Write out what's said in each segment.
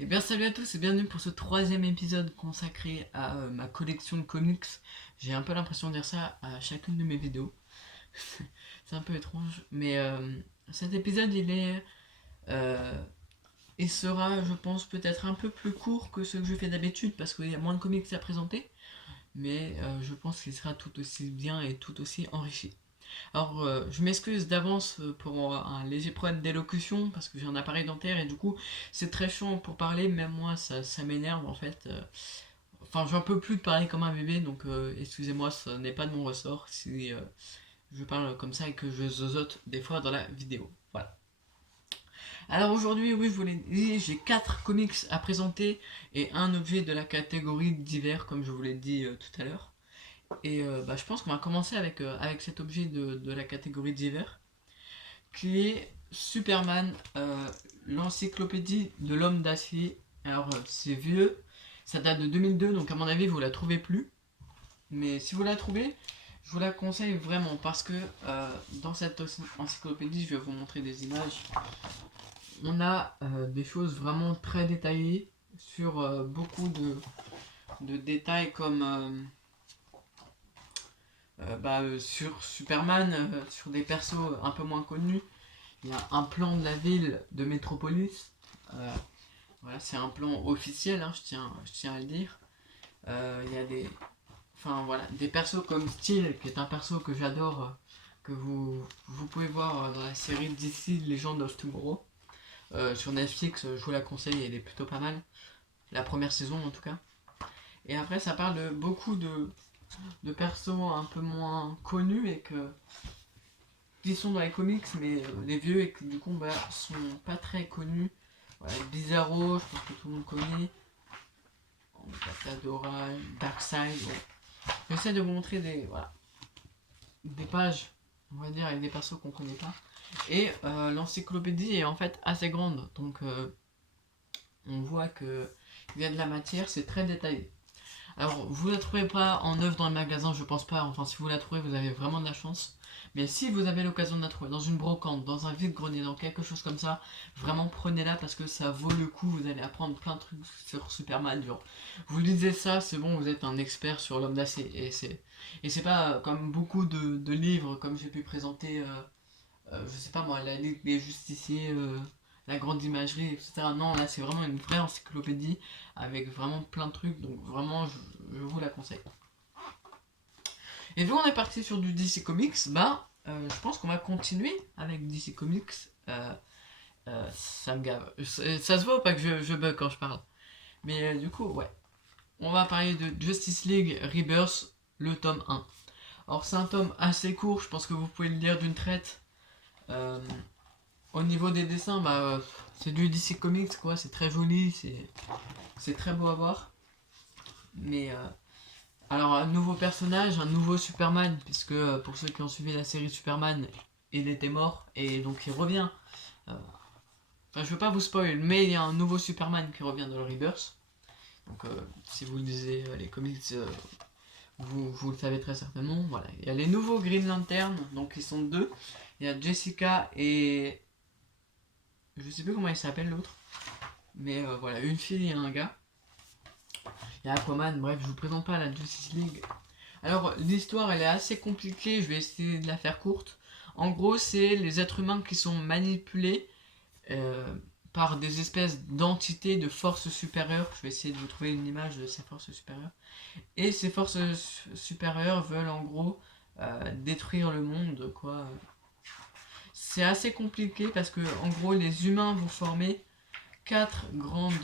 Et bien salut à tous et bienvenue pour ce troisième épisode consacré à ma collection de comics. J'ai un peu l'impression de dire ça à chacune de mes vidéos. C'est un peu étrange, mais cet épisode euh, il sera, je pense, peut-être un peu plus court que ce que je fais d'habitude parce qu'il y a moins de comics à présenter, mais je pense qu'il sera tout aussi bien et tout aussi enrichi. Alors, je m'excuse d'avance pour un léger problème d'élocution parce que j'ai un appareil dentaire et du coup, c'est très chiant pour parler. Même moi, ça m'énerve en fait. Enfin, j'en peux plus de parler comme un bébé donc excusez-moi, ce n'est pas de mon ressort si je parle comme ça et que je zozote des fois dans la vidéo. Voilà. Alors aujourd'hui, oui, je vous l'ai dit, j'ai 4 comics à présenter et un objet de la catégorie divers, comme je vous l'ai dit tout à l'heure. Et je pense qu'on va commencer avec cet objet de la catégorie divers, qui est Superman, l'encyclopédie de l'homme d'acier. Alors c'est vieux, ça date de 2002, donc à mon avis vous la trouvez plus. Mais si vous la trouvez, je vous la conseille vraiment parce que dans cette encyclopédie, je vais vous montrer des images. On a des choses vraiment très détaillées sur beaucoup de détails comme sur Superman, sur des persos un peu moins connus. Il y a un plan de la ville de Metropolis. Euh, voilà, c'est un plan officiel, hein, je tiens à le dire. Il y a des persos comme Steel, qui est un perso que j'adore, que vous pouvez voir dans la série DC Legend of Tomorrow. Sur Netflix, je vous la conseille, elle est plutôt pas mal. La première saison en tout cas. Et après, ça parle de beaucoup de persos un peu moins connus et qui sont dans les comics, mais les vieux et qui du coup sont pas très connus. Voilà, Bizarro, je pense que tout le monde connaît. Catadora, Darkseid. Bon. J'essaie de vous montrer des pages, on va dire, avec des persos qu'on connaît pas. Et l'encyclopédie est en fait assez grande, donc on voit que il y a de la matière, c'est très détaillé. Alors, vous la trouvez pas en neuf dans le magasin, je pense pas. Enfin, si vous la trouvez, vous avez vraiment de la chance. Mais si vous avez l'occasion de la trouver dans une brocante, dans un vide-grenier, dans quelque chose comme ça, vraiment prenez-la parce que ça vaut le coup. Vous allez apprendre plein de trucs sur Superman. Genre, vous lisez ça, c'est bon, vous êtes un expert sur l'homme d'acier. Et c'est pas comme beaucoup de livres, comme j'ai pu présenter, je sais pas moi, la Ligue des Justiciers. La grande imagerie, etc. Non, là c'est vraiment une vraie encyclopédie avec vraiment plein de trucs, donc vraiment je vous la conseille. Et vu qu'on est parti sur du DC Comics, je pense qu'on va continuer avec DC Comics. Ça me gave. Ça se voit ou pas que je bug quand je parle. Mais du coup, ouais. On va parler de Justice League Rebirth, le tome 1. Alors c'est un tome assez court, je pense que vous pouvez le lire d'une traite. Au niveau des dessins, c'est du DC Comics quoi, c'est très joli, c'est très beau à voir. Mais alors un nouveau personnage, un nouveau Superman, puisque pour ceux qui ont suivi la série Superman, il était mort et donc il revient. Euh, Enfin, je veux pas vous spoil, mais il y a un nouveau Superman qui revient dans le Rebirth. Donc si vous lisez les comics, vous le savez très certainement. Voilà, il y a les nouveaux Green Lantern, donc ils sont deux. Il y a Jessica et je sais plus comment il s'appelle l'autre. Mais voilà, une fille et un gars. Il y a Aquaman, bref, je vous présente pas la Justice League. Alors, l'histoire, elle est assez compliquée, je vais essayer de la faire courte. En gros, c'est les êtres humains qui sont manipulés euh, par des espèces d'entités de forces supérieures. Je vais essayer de vous trouver une image de ces forces supérieures. Et ces forces supérieures veulent en gros détruire le monde, quoi. C'est assez compliqué parce que, en gros, les humains vont former quatre grandes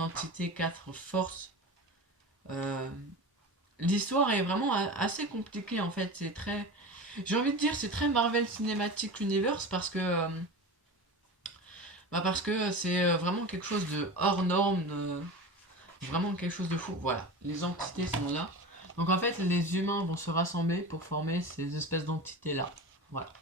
entités, quatre forces. Euh, L'histoire est vraiment assez compliquée en fait. C'est très. J'ai envie de dire, c'est très Marvel Cinematic Universe parce que c'est vraiment quelque chose de hors norme, vraiment quelque chose de fou. Voilà, les entités sont là. Donc en fait, les humains vont se rassembler pour former ces espèces d'entités là. Voilà.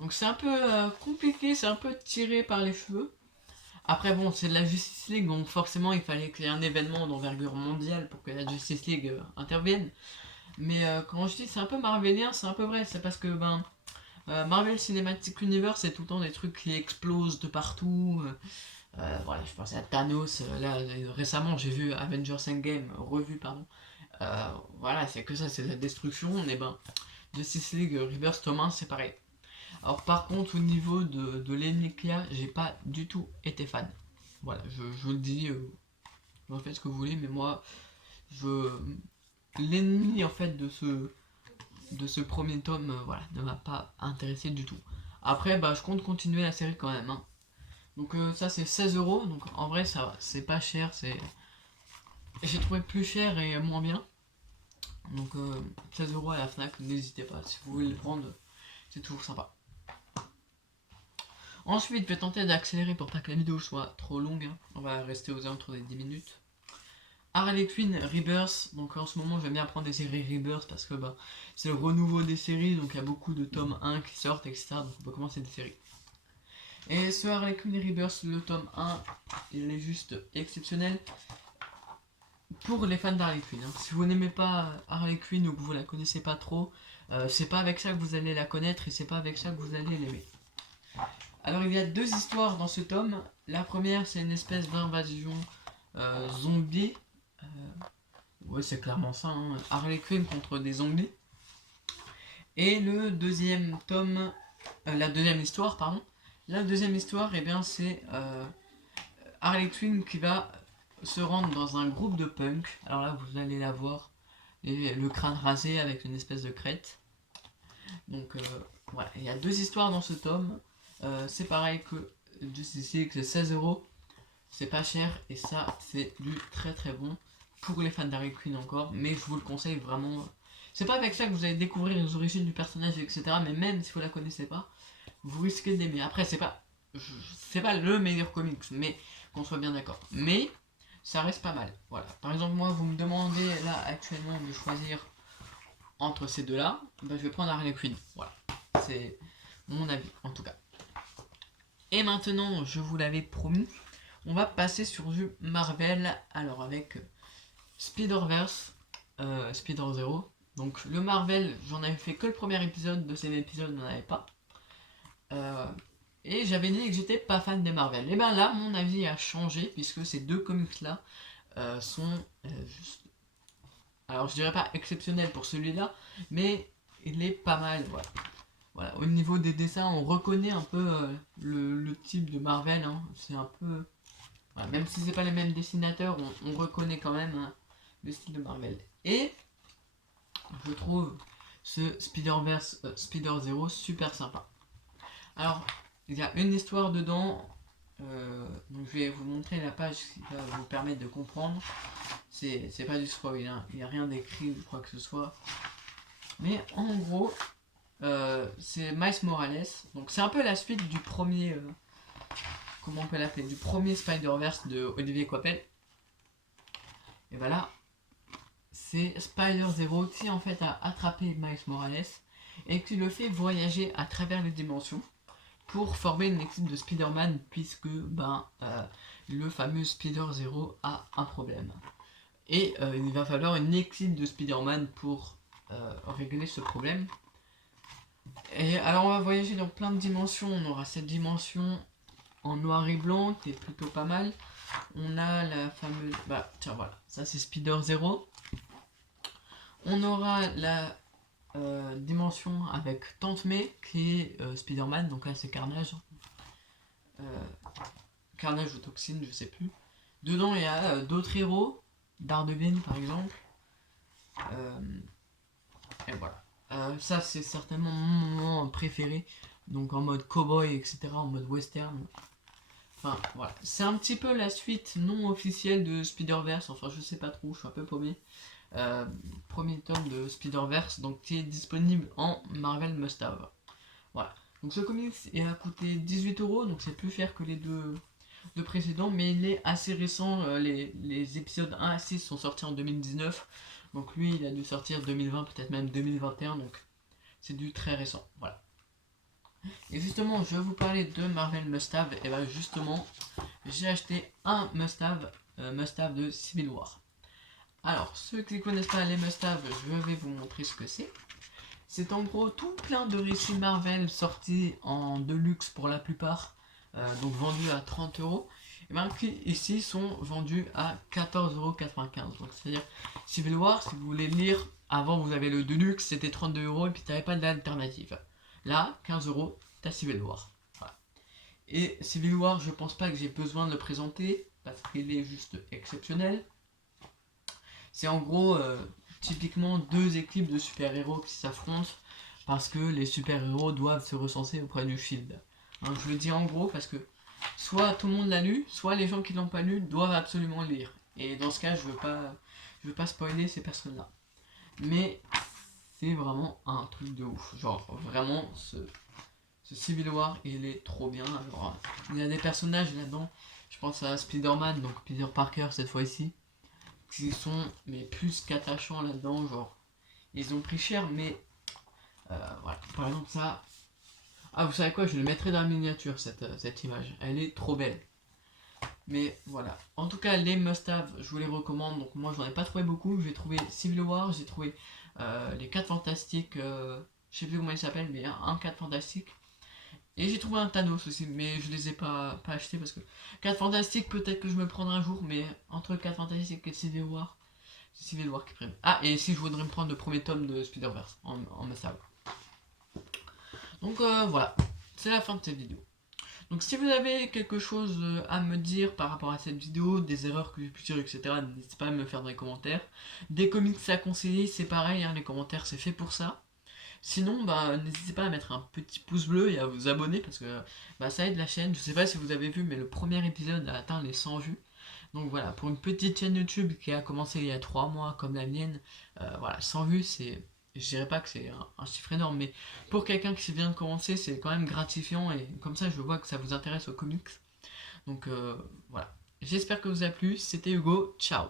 Donc c'est un peu compliqué, c'est un peu tiré par les cheveux. Après bon, c'est de la Justice League, donc forcément il fallait qu'il y ait un événement d'envergure mondiale pour que la Justice League intervienne. Mais quand je dis c'est un peu marvelien, c'est un peu vrai. C'est parce que Marvel Cinematic Universe, c'est tout le temps des trucs qui explosent de partout. Voilà, je pensais à Thanos. Là, récemment, j'ai vu Avengers Endgame, revu, pardon. Voilà, c'est que ça, c'est la destruction. Et ben, Justice League Rebirth tome 1, c'est pareil. Alors, par contre, au niveau de l'ennemi qu'il y a, j'ai pas du tout été fan. Voilà, je vous le dis, vous faites ce que vous voulez, mais moi, l'ennemi en fait de ce premier tome, voilà, ne m'a pas intéressé du tout. Après, bah, je compte continuer la série quand même, hein. Donc ça c'est 16 €, donc en vrai ça va, c'est pas cher, j'ai trouvé plus cher et moins bien. Donc 16 € à la Fnac, n'hésitez pas, si vous voulez le prendre, c'est toujours sympa. Ensuite, je vais tenter d'accélérer pour pas que la vidéo soit trop longue, hein. On va rester aux alentours des 10 minutes. Harley Quinn Rebirth, donc en ce moment j'aime bien prendre des séries Rebirth parce que bah, c'est le renouveau des séries, donc il y a beaucoup de tomes 1 qui sortent, etc. Donc on peut commencer des séries. Et ce Harley Quinn Rebirth, le tome 1, il est juste exceptionnel pour les fans d'Harley Quinn, hein. Si vous n'aimez pas Harley Quinn ou que vous la connaissez pas trop, c'est pas avec ça que vous allez la connaître et c'est pas avec ça que vous allez l'aimer. Alors il y a deux histoires dans ce tome. La première c'est une espèce d'invasion zombie. Ouais, c'est clairement ça, hein. Harley Quinn contre des zombies. Et le deuxième tome, la deuxième histoire, pardon. La deuxième histoire, et bien c'est Harley Quinn qui va se rendre dans un groupe de punk. Alors là, vous allez la voir, le crâne rasé avec une espèce de crête. Donc voilà, il y a deux histoires dans ce tome. C'est pareil que Justice League, c'est 16 €. C'est pas cher et ça, c'est du très très bon pour les fans d'Harley Quinn encore. Mais je vous le conseille vraiment. C'est pas avec ça que vous allez découvrir les origines du personnage, etc. Mais même si vous la connaissez pas, vous risquez d'aimer. Après, c'est pas le meilleur comics, mais qu'on soit bien d'accord. Mais ça reste pas mal. Voilà. Par exemple, moi, vous me demandez là actuellement de choisir entre ces deux-là, bah, je vais prendre Harley Quinn. Voilà. C'est mon avis, en tout cas. Et maintenant, je vous l'avais promis, on va passer sur du Marvel. Alors avec Spider-Verse, Spider Zero. Donc le Marvel, j'en avais fait que le premier épisode, deuxième épisode, n'en avait pas. Et j'avais dit que j'étais pas fan des Marvel. Et ben là, mon avis a changé puisque ces deux comics là sont juste. Alors je dirais pas exceptionnels pour celui-là, mais il est pas mal. Voilà. Voilà. Au niveau des dessins, on reconnaît un peu le type de Marvel, hein. C'est un peu. Voilà. Même si c'est pas les mêmes dessinateurs, on reconnaît quand même, hein, le style de Marvel. Et je trouve ce Spider-Verse, Spider Zero super sympa. Alors, il y a une histoire dedans. Donc je vais vous montrer la page qui va vous permettre de comprendre. C'est pas du spoil, hein. Il n'y a rien d'écrit ou quoi que ce soit. Mais en gros, c'est Miles Morales. Donc c'est un peu la suite du premier. Comment on peut l'appeler, du premier Spider-Verse de Olivier Coipel. Et voilà. C'est Spider Zero qui en fait a attrapé Miles Morales et qui le fait voyager à travers les dimensions pour former une équipe de Spider-Man puisque le fameux Spider Zero a un problème. Et il va falloir une équipe de Spider-Man pour régler ce problème. Et alors on va voyager dans plein de dimensions. On aura cette dimension en noir et blanc qui est plutôt pas mal. On a la fameuse... Bah tiens voilà, ça c'est Spider Zero. On aura la dimension avec Tante May qui est Spider-Man, donc là c'est Carnage. Carnage ou Toxine, je sais plus. Dedans il y a d'autres héros, Daredevil par exemple. Et voilà. Ça c'est certainement mon moment préféré. Donc en mode cowboy, etc. En mode western. Enfin voilà. C'est un petit peu la suite non officielle de Spider-Verse. Enfin je sais pas trop, je suis un peu paumé. Premier tome de Spider-Verse, donc qui est disponible en Marvel Must Have. Voilà. Donc ce comics a coûté 18 €, donc c'est plus cher que les deux précédents, mais il est assez récent. Les épisodes 1 à 6 sont sortis en 2019, donc lui il a dû sortir 2020, peut-être même 2021, donc c'est du très récent. Voilà. Et justement, je vais vous parler de Marvel Must Have, et bien justement, j'ai acheté un Must Have de Civil War. Alors, ceux qui ne connaissent pas les must-have, je vais vous montrer ce que c'est. C'est en gros tout plein de récits Marvel sortis en deluxe pour la plupart, donc vendus à 30 €. et ben, qui ici sont vendus à 14,95€. Donc c'est-à-dire Civil War, si vous voulez lire, avant vous avez le Deluxe, c'était 32€ et puis tu n'avais pas d'alternative. Là, 15€, t'as Civil War. Voilà. Et Civil War, je pense pas que j'ai besoin de le présenter parce qu'il est juste exceptionnel. C'est en gros typiquement deux équipes de super-héros qui s'affrontent parce que les super-héros doivent se recenser auprès du Shield. Hein, je le dis en gros parce que soit tout le monde l'a lu, soit les gens qui l'ont pas lu doivent absolument le lire. Et dans ce cas, je veux pas spoiler ces personnes-là. Mais c'est vraiment un truc de ouf. Genre vraiment ce Civil War, il est trop bien. Alors, il y a des personnages là-dedans. Je pense à Spider-Man, donc Peter Parker cette fois-ci, qui sont mais plus qu'attachants là-dedans. Genre, ils ont pris cher, mais voilà. Par exemple ça. Ah, vous savez quoi, je le mettrai dans la miniature cette image. Elle est trop belle. Mais voilà. En tout cas, les must-have, je vous les recommande. Donc moi, j'en ai pas trouvé beaucoup. J'ai trouvé Civil War, j'ai trouvé les 4 fantastiques. Je sais plus comment ils s'appellent, mais un 4 fantastique. Et j'ai trouvé un Thanos aussi, mais je les ai pas achetés parce que 4 fantastiques, peut-être que je me prendrai un jour, mais entre 4 fantastiques et Civil War, c'est Civil War qui prime. Ah, et si je voudrais me prendre le premier tome de Spider-Verse en must-have. Donc voilà, c'est la fin de cette vidéo. Donc si vous avez quelque chose à me dire par rapport à cette vidéo, des erreurs que j'ai pu dire, etc., n'hésitez pas à me le faire dans les commentaires. Des comics à conseiller, c'est pareil, hein, les commentaires c'est fait pour ça. Sinon, bah, n'hésitez pas à mettre un petit pouce bleu et à vous abonner parce que bah, ça aide la chaîne. Je sais pas si vous avez vu, mais le premier épisode a atteint les 100 vues. Donc voilà, pour une petite chaîne YouTube qui a commencé il y a 3 mois comme la mienne, voilà, 100 vues, c'est... Je dirais pas que c'est un chiffre énorme, mais pour quelqu'un qui vient de commencer, c'est quand même gratifiant et comme ça je vois que ça vous intéresse aux comics. Donc voilà. J'espère que vous a plu, c'était Hugo, ciao.